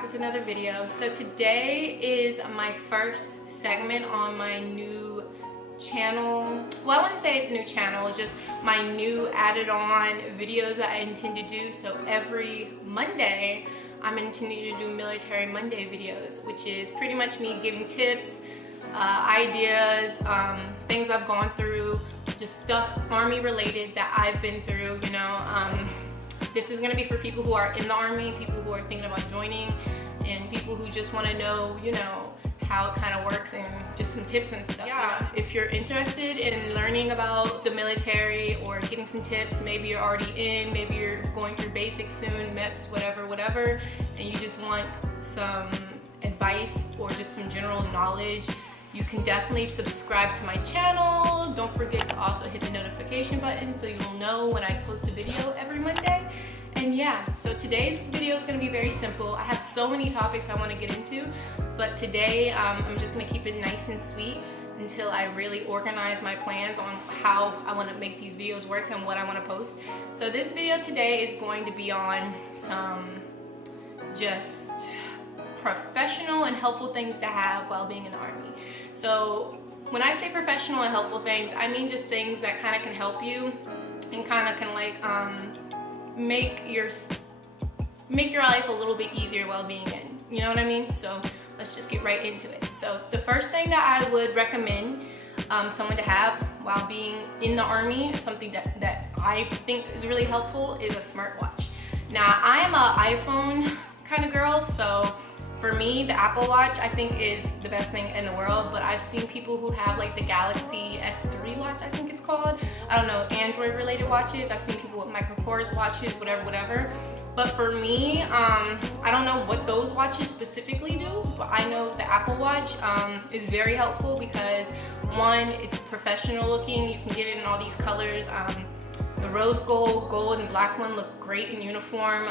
back with another video. So today is my first segment on my new channel. Well, I wouldn't say it's a new channel, it's just my new added on videos that I intend to do. So every Monday I'm intending to do Military Monday videos, which is pretty much me giving tips, ideas, things I've gone through, just stuff Army related that I've been through, you know. This is going to be for people who are in the Army, people who are thinking about joining, and people who just want to know, you know, how it kind of works and just some tips and stuff. Yeah, if you're interested in learning about the military or getting some tips, maybe you're already in, maybe you're going through basics soon, MEPS, whatever, and you just want some advice or just some general knowledge, you can definitely subscribe to my channel. Don't forget to also hit the notification button so you'll know when I post a video every Monday. And yeah, so today's video is going to be very simple. I have so many topics I want to get into, but today I'm just going to keep it nice and sweet until I really organize my plans on how I want to make these videos work and what I want to post. So this video today is going to be on some just professional and helpful things to have while being in the Army. So when I say professional and helpful things, I mean just things that kind of can help you and kind of can like make your life a little bit easier while being in, you know what I mean? So let's just get right into it. So the first thing that I would recommend someone to have while being in the Army, something that I think is really helpful, is a smartwatch. Now I am an iPhone kind of girl, so for me, the Apple Watch I think is the best thing in the world, but I've seen people who have like the Galaxy S3 watch, I think it's called. I don't know, Android related watches. I've seen people with Michael Kors watches, whatever. But for me, I don't know what those watches specifically do, but I know the Apple Watch is very helpful because one, it's professional looking. You can get it in all these colors. The rose gold, and black one look great in uniform.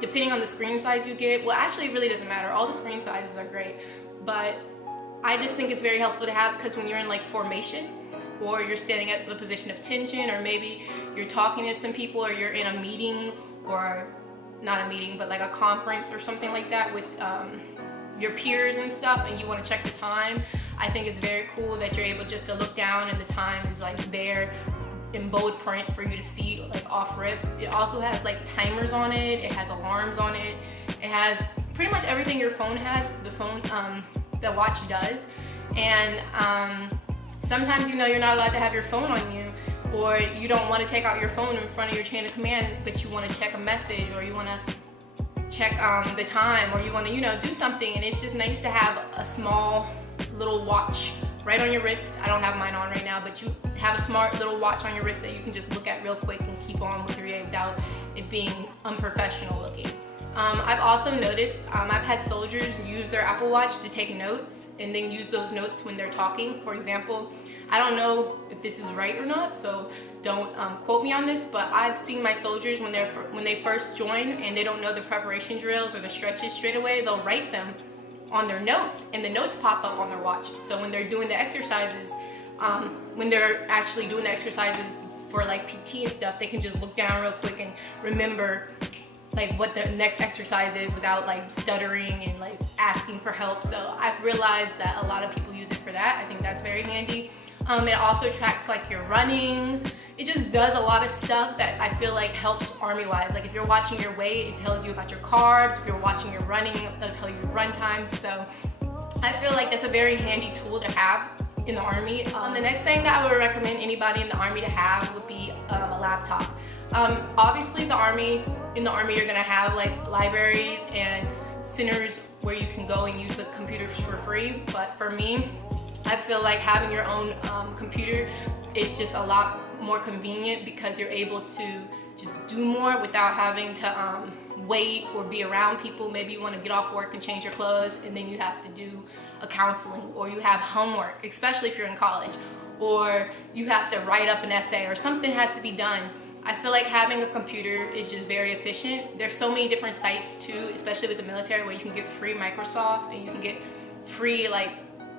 Depending on the screen size you get, well actually it really doesn't matter, all the screen sizes are great, but I just think it's very helpful to have because when you're in like formation or you're standing at the position of tension, or maybe you're talking to some people, or you're in a meeting, or not a meeting but like a conference or something like that with your peers and stuff, and you want to check the time, I think it's very cool that you're able just to look down and the time is like there in bold print for you to see like off rip. It also has like timers on it, it has alarms on it, it has pretty much everything your phone has, the watch does. And sometimes, you know, you're not allowed to have your phone on you, or you don't want to take out your phone in front of your chain of command, but you want to check a message, or you want to check the time, or you want to, you know, do something, and it's just nice to have a small little watch right on your wrist. I don't have mine on right now, but you have a smart little watch on your wrist that you can just look at real quick and keep on with your day without it being unprofessional looking. I've also noticed, I've had soldiers use their Apple Watch to take notes and then use those notes when they're talking. For example, I don't know if this is right or not, so don't quote me on this, but I've seen my soldiers when they first join and they don't know the preparation drills or the stretches straight away, they'll write them on their notes, and the notes pop up on their watch. So when they're doing the exercises, when they're actually doing the exercises for like PT and stuff, they can just look down real quick and remember like what the next exercise is without like stuttering and like asking for help. So I've realized that a lot of people use it for that. I think that's very handy. It also tracks like your running. It just does a lot of stuff that I feel like helps Army-wise. Like if you're watching your weight, it tells you about your carbs. If you're watching your running, it'll tell you your run times. So I feel like that's a very handy tool to have in the Army. The next thing that I would recommend anybody in the Army to have would be a laptop. Obviously in the Army you're gonna have like libraries and centers where you can go and use the computers for free, but for me, I feel like having your own computer is just a lot more convenient because you're able to just do more without having to wait or be around people. Maybe you want to get off work and change your clothes, and then you have to do a counseling, or you have homework, especially if you're in college, or you have to write up an essay, or something has to be done. I feel like having a computer is just very efficient. There's so many different sites too, especially with the military, where you can get free Microsoft and you can get free like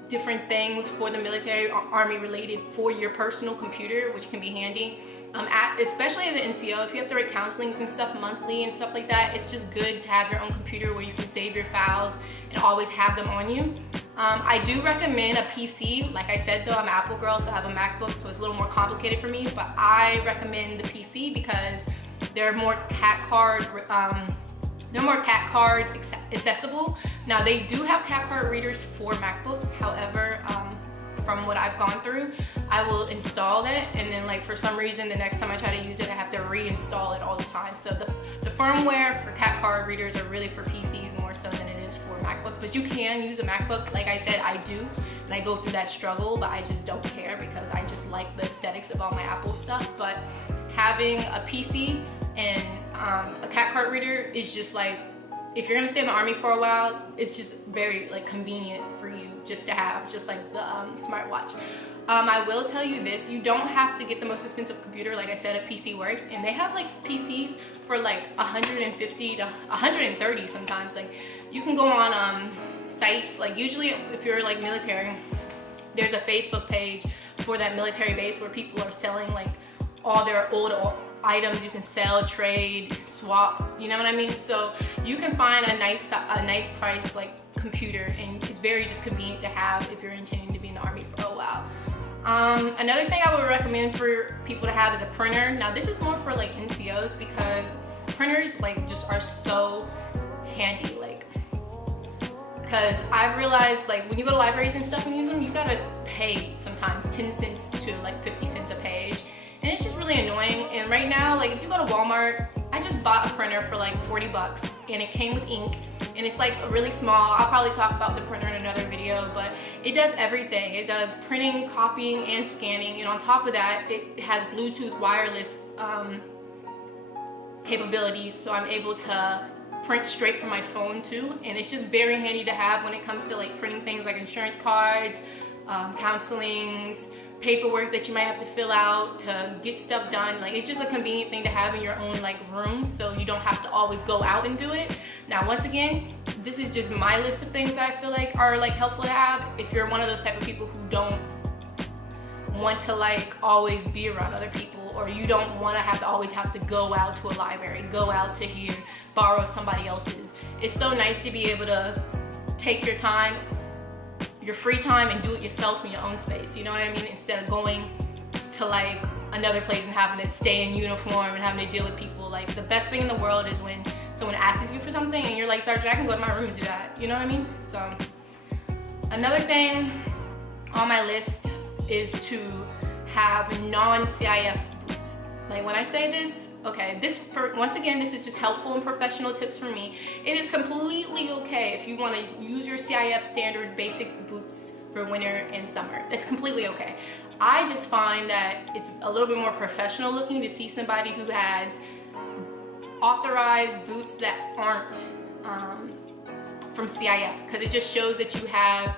different things for the military, Army related, for your personal computer, which can be handy. especially as an NCO, if you have to write counselings and stuff monthly and stuff like that, it's just good to have your own computer where you can save your files and always have them on you. I do recommend a PC. Like I said though, I'm an Apple girl, so I have a MacBook, so it's a little more complicated for me, but I recommend the PC because they're more cat card accessible. Now they do have cat card readers for MacBooks, however, from what I've gone through, I will install that, and then like for some reason the next time I try to use it I have to reinstall it all the time. So the firmware for cat card readers are really for PCs more so than it is for MacBooks, but you can use a MacBook. Like I said, I do, and I go through that struggle, but I just don't care because I just like the aesthetics of all my Apple stuff. But having a PC and a cat card reader is just like, if you're gonna stay in the Army for a while, it's just very like convenient for you just to have, just like the smartwatch. I will tell you this, you don't have to get the most expensive computer. Like I said, a PC works, and they have like PCs for like 150 to 130 sometimes. Like you can go on sites, like usually if you're like military, there's a Facebook page for that military base where people are selling like all their old items you can sell, trade, swap, you know what I mean? So you can find a nice price like computer, and it's very just convenient to have if you're intending to be in the Army for a while. Another thing I would recommend for people to have is a printer. Now this is more for like NCOs because printers like just are so handy, like, because I've realized like when you go to libraries and stuff and use them, you gotta pay sometimes 10 cents to like 50 cents a page. And it's just really annoying. And right now, like if you go to Walmart, I just bought a printer for like 40 bucks and it came with ink, and it's like really small. I'll probably talk about the printer in another video, but it does everything. It does printing, copying, and scanning. And on top of that, it has Bluetooth wireless capabilities, so I'm able to print straight from my phone too. And it's just very handy to have when it comes to like printing things like insurance cards, counselings, paperwork that you might have to fill out to get stuff done. Like it's just a convenient thing to have in your own like room, so you don't have to always go out and do it. Now once again, this is just my list of things that I feel like are like helpful to have if you're one of those type of people who don't want to like always be around other people, or you don't want to always have to go out to a library, go out to here, borrow somebody else's. It's so nice to be able to take your time, your free time, and do it yourself in your own space, you know what I mean? Instead of going to like another place and having to stay in uniform and having to deal with people. Like the best thing in the world is when someone asks you for something and you're like, Sergeant, I can go to my room and do that, you know what I mean? So another thing on my list is to have non-CIF boots. Like when I say this, okay, once again, this is just helpful and professional tips from me. It is completely okay if you want to use your CIF standard basic boots for winter and summer. It's completely okay. I just find that it's a little bit more professional looking to see somebody who has authorized boots that aren't from CIF, because it just shows that you have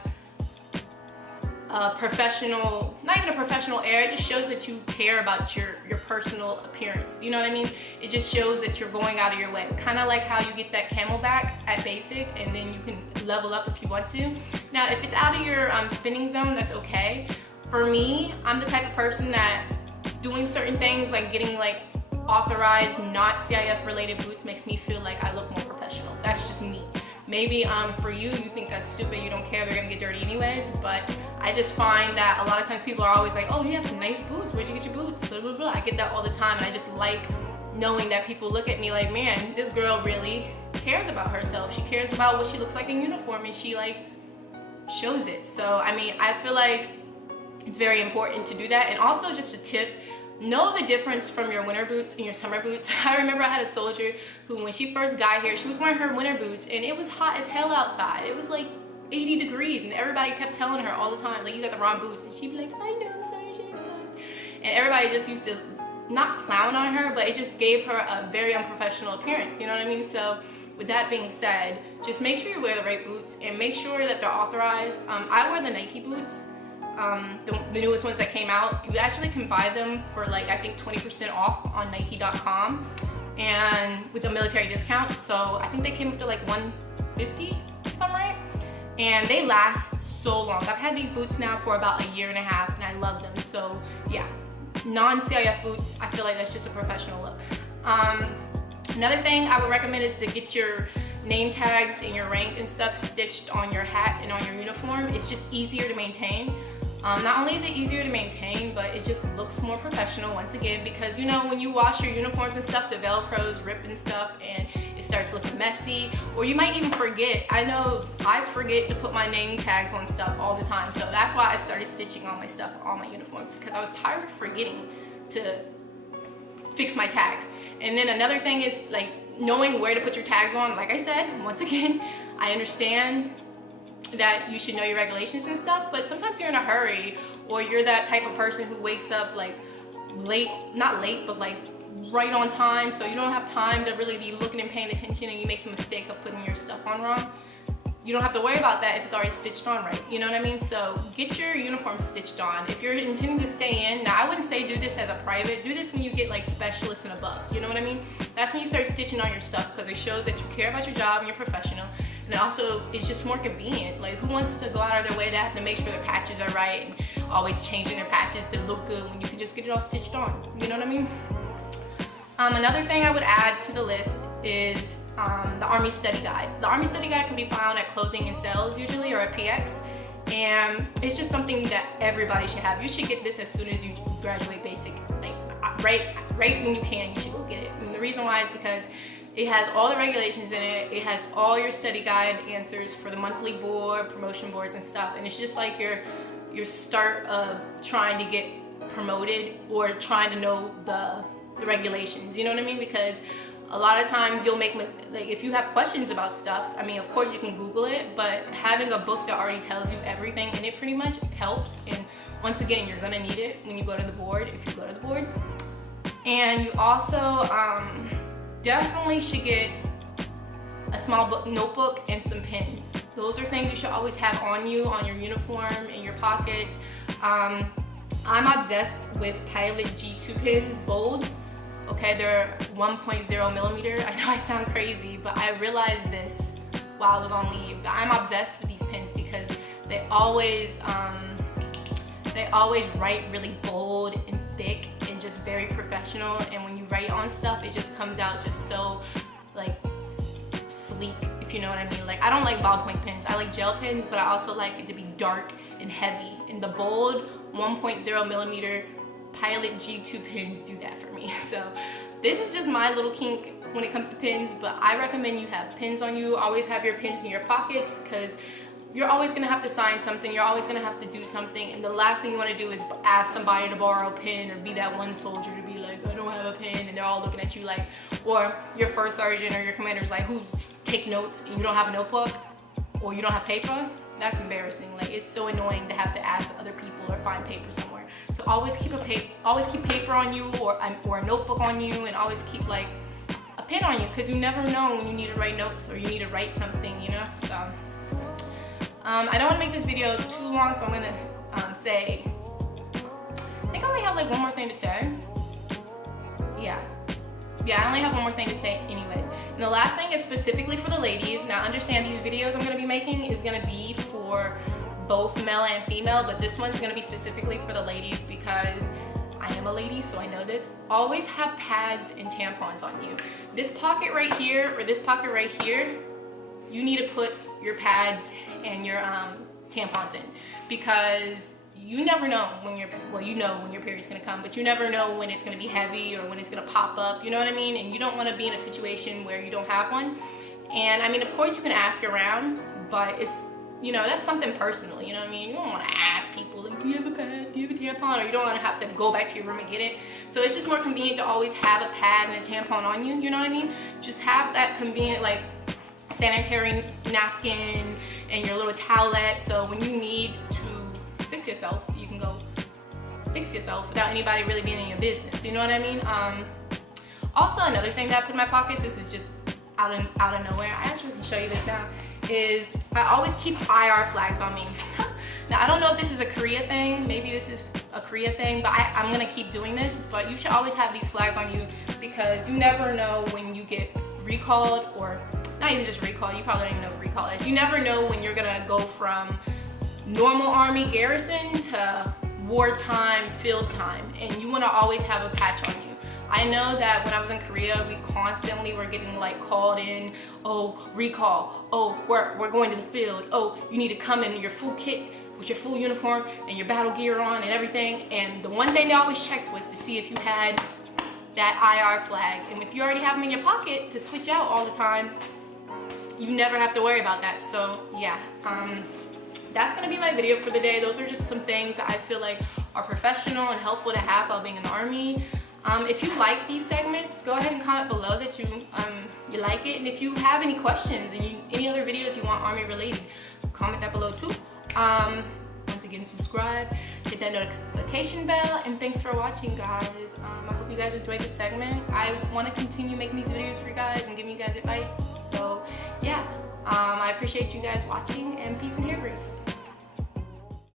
a professional, not even a professional air, it just shows that you care about your personal appearance, you know what I mean? It just shows that you're going out of your way, kind of like how you get that camelback at basic and then you can level up if you want to. Now if it's out of your spinning zone, that's okay. For me, I'm the type of person that doing certain things like getting like authorized not CIF related boots makes me feel like I look more professional. That's just me. Maybe for you think that's stupid, you don't care, they're gonna get dirty anyways, but I just find that a lot of times people are always like, oh, you have some nice boots, where'd you get your boots, blah, blah, blah. I get that all the time, and I just like knowing that people look at me like, man, this girl really cares about herself. She cares about what she looks like in uniform, and she like shows it. So, I mean, I feel like it's very important to do that. And also just a tip, know the difference from your winter boots and your summer boots. I remember I had a soldier who, when she first got here, she was wearing her winter boots and it was hot as hell outside. It was like 80 degrees and everybody kept telling her all the time, like, you got the wrong boots. And she'd be like, I know, Sergeant. And everybody just used to not clown on her, but it just gave her a very unprofessional appearance, you know what I mean? So with that being said, just make sure you wear the right boots and make sure that they're authorized. I wear the Nike boots. The newest ones that came out. You actually can buy them for like, I think 20% off on Nike.com and with a military discount. So I think they came up to like $150 if I'm right. And they last so long. I've had these boots now for about a year and a half and I love them. So yeah, non-CIF boots, I feel like that's just a professional look. Another thing I would recommend is to get your name tags and your rank and stuff stitched on your hat and on your uniform. It's just easier to maintain. Not only is it easier to maintain, but it just looks more professional once again, because you know when you wash your uniforms and stuff, the Velcros rip and stuff and it starts looking messy, or you might even forget. I know I forget to put my name tags on stuff all the time, so that's why I started stitching all my stuff on my uniforms, because I was tired of forgetting to fix my tags. And then another thing is like knowing where to put your tags on. Like I said, once again, I understand that you should know your regulations and stuff, but sometimes you're in a hurry, or you're that type of person who wakes up like late, not late, but like right on time, so you don't have time to really be looking and paying attention, and you make the mistake of putting your stuff on wrong. You don't have to worry about that if it's already stitched on right, you know what I mean? So get your uniform stitched on. If you're intending to stay in, now I wouldn't say do this as a private, do this when you get like specialists and above, you know what I mean? That's when you start stitching on your stuff, because it shows that you care about your job and you're professional. And also, it's just more convenient. Like, who wants to go out of their way to have to make sure their patches are right and always changing their patches to look good when you can just get it all stitched on, you know what I mean? Another thing I would add to the list is the Army Study Guide. The Army Study Guide can be found at Clothing and Sales usually, or at PX. And it's just something that everybody should have. You should get this as soon as you graduate basic. Like, right when you can, you should go get it. And the reason why is because it has all the regulations in it. It has all your study guide answers for the monthly board, promotion boards and stuff. And it's just like your start of trying to get promoted, or trying to know the regulations, you know what I mean? Because a lot of times you'll make, like, if you have questions about stuff, I mean, of course you can Google it, but having a book that already tells you everything in it pretty much helps. And once again, you're gonna need it when you go to the board, if you go to the board. And you also definitely should get a small notebook and some pens. Those are things you should always have on you, on your uniform, in your pockets. I'm obsessed with Pilot G2 pens, bold. Okay, they're 1.0 millimeter. I know I sound crazy, but I realized this while I was on leave. I'm obsessed with these pens because they always write really bold and thick and just very professional. And when you write on stuff, it just comes out just so like sleek, if you know what I mean. Like, I don't like ballpoint pens. I like gel pens, but I also like it to be dark and heavy. And the bold 1.0 millimeter Pilot G2 pens do that for me. So this is just my little kink when it comes to pens, but I recommend you have pens on you. Always have your pens in your pockets, because you're always gonna have to sign something, you're always gonna have to do something, and the last thing you wanna do is ask somebody to borrow a pen, or be that one soldier to be like, I don't have a pen, and they're all looking at you like, or your first sergeant or your commander's like, who's take notes, and you don't have a notebook, or you don't have paper. That's embarrassing. Like, it's so annoying to have to ask other people or find paper somewhere. So always keep paper on you, or a notebook on you, and always keep like a pen on you, because you never know when you need to write notes or you need to write something, you know. So I don't want to make this video too long, so I'm gonna say, I think I only have like one more thing to say. Yeah, I only have one more thing to say anyways. And the last thing is specifically for the ladies. Now understand, these videos I'm gonna be making is gonna be for both male and female, but this one's gonna be specifically for the ladies because I am a lady, so I know this. Always have pads and tampons on you. This pocket right here, or this pocket right here, you need to put your pads and your tampons in, because you never know when you know when your period's gonna come, but you never know when it's gonna be heavy or when it's gonna pop up, you know what I mean? And you don't wanna be in a situation where you don't have one. And I mean, of course you can ask around, but it's, you know, that's something personal, you know what I mean? You don't wanna ask people, like, do you have a pad, do you have a tampon? Or you don't wanna have to go back to your room and get it. So it's just more convenient to always have a pad and a tampon on you, you know what I mean? Just have that convenient, like, sanitary napkin and your little towelette, so when you need to fix yourself, you can go fix yourself without anybody really being in your business, you know what I mean? Also, another thing that I put in my pockets, this is just out of nowhere, I actually can show you this now, is I always keep IR flags on me. Now, I don't know if this is a Korea thing, maybe this is a Korea thing, but I'm gonna keep doing this, but you should always have these flags on you, because you never know when you get recalled, or not even just recalled, you probably don't even know what recall is. You never know when you're gonna go from normal Army garrison to wartime field time, and you want to always have a patch on you. I know that when I was in Korea, we constantly were getting like called in, oh, recall, oh, we're going to the field, oh, you need to come in your full kit with your full uniform and your battle gear on and everything. And the one thing they always checked was to see if you had that IR flag. And if you already have them in your pocket to switch out all the time, you never have to worry about that. So yeah, that's gonna be my video for the day. Those are just some things that I feel like are professional and helpful to have while being in the Army. If you like these segments, go ahead and comment below that you like it. And if you have any questions and any other videos you want Army related, comment that below too. Once again, subscribe, hit that notification bell, and thanks for watching, guys. I hope you guys enjoyed this segment. I want to continue making these videos for you guys and giving you guys advice. So yeah, I appreciate you guys watching, and peace and hair grease.